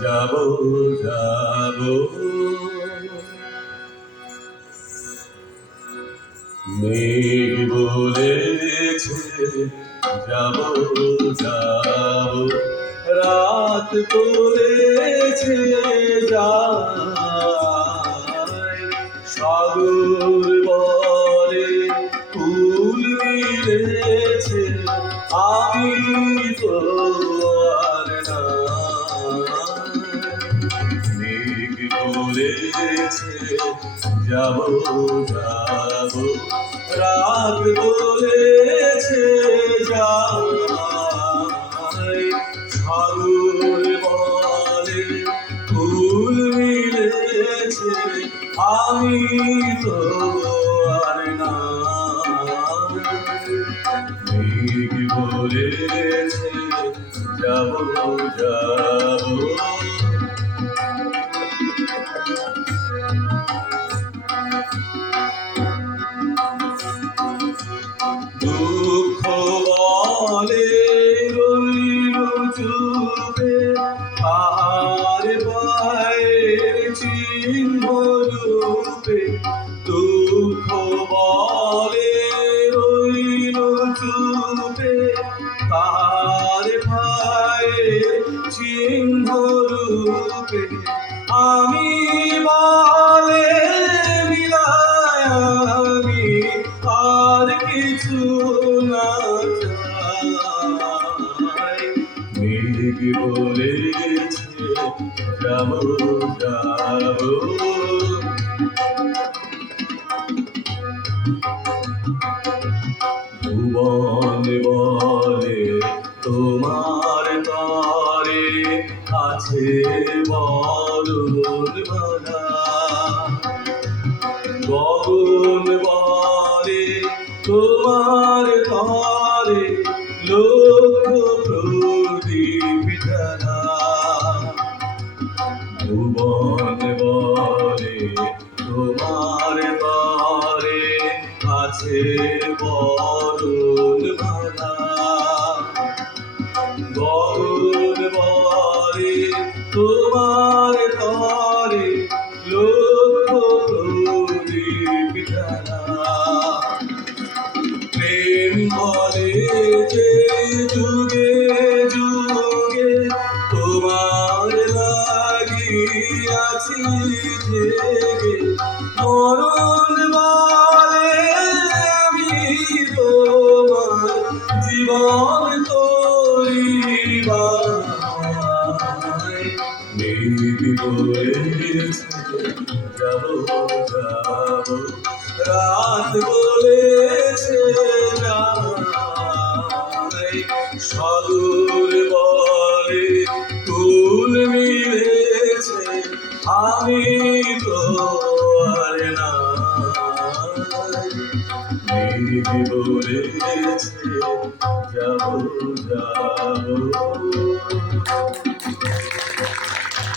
যাব যাব মেঘ বলেছে যাব যাব রাত বলেছে যায় সাগর বলে ফুল মিলেছে আমি তো আর না মেঘ বলেছে যাব যাব রাত বলেছে যায় সাগর বলে ফুল মিলেছে আমি তো আর না মেঘ বলেছে যাব যাব দুঃখ বলে রইল চুপে আর পায়ের চিহ্ন রূপে দুঃখ বলে রইল চুপে তার পায়ের চিহ্ন রূপে আমি বলে মিলায় আমি আর কিছু না চাই মেঘ বলেছে যাব যাব ভুবন বলে তোমার তরে আছে বরুণ বাধা গগন বলে তোমার তরে লক্ষ প্রদীপ জ্বালা ভুবন বলে তোমার তরে আছে বরুণ বাধা গগন বলে তোমার তরে লক্ষ প্রদীপ জ্বালা প্রেম বলে যে যুগে যুগে তোমার লাগিয়াছি জেগে মরণ বলে আমি তোমার জীবন তরিবাই মেঘ বলেছে যাব যাব রাত বলেছে যায় সাগর বলে ফুল মিলেছে আমি তো আর না মেঘ বলেছে যাব যাব